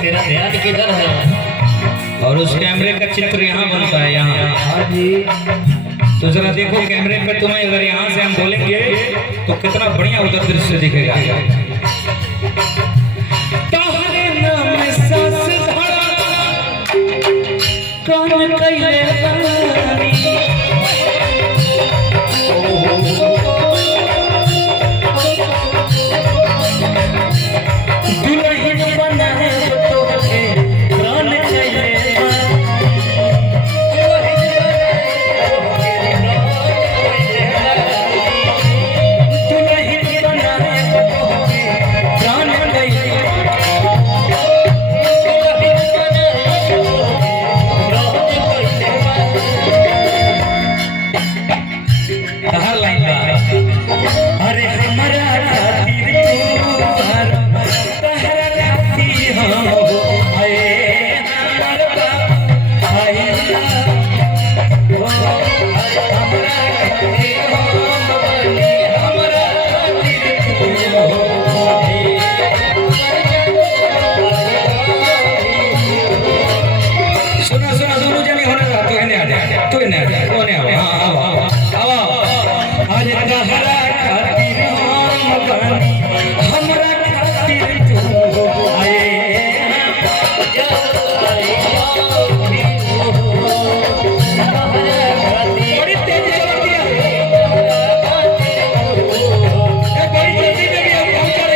तेरा ध्यान किधर है? और उस कैमरे का चित्र यहाँ बनता है, यहाँ। हाँ जी। तो जरा देखो कैमरे पे, तुम्हें अगर यहाँ से हम बोलेंगे तो कितना बढ़िया उधर दृश्य दिखेगा। तोहरे नाम सांस धड़ा, कौन कइले बानी। दुल्हन बनाए तोहके प्राण कइले सुना दोनों जने होने रहा, तो इन्हें आ जाए, हाँ।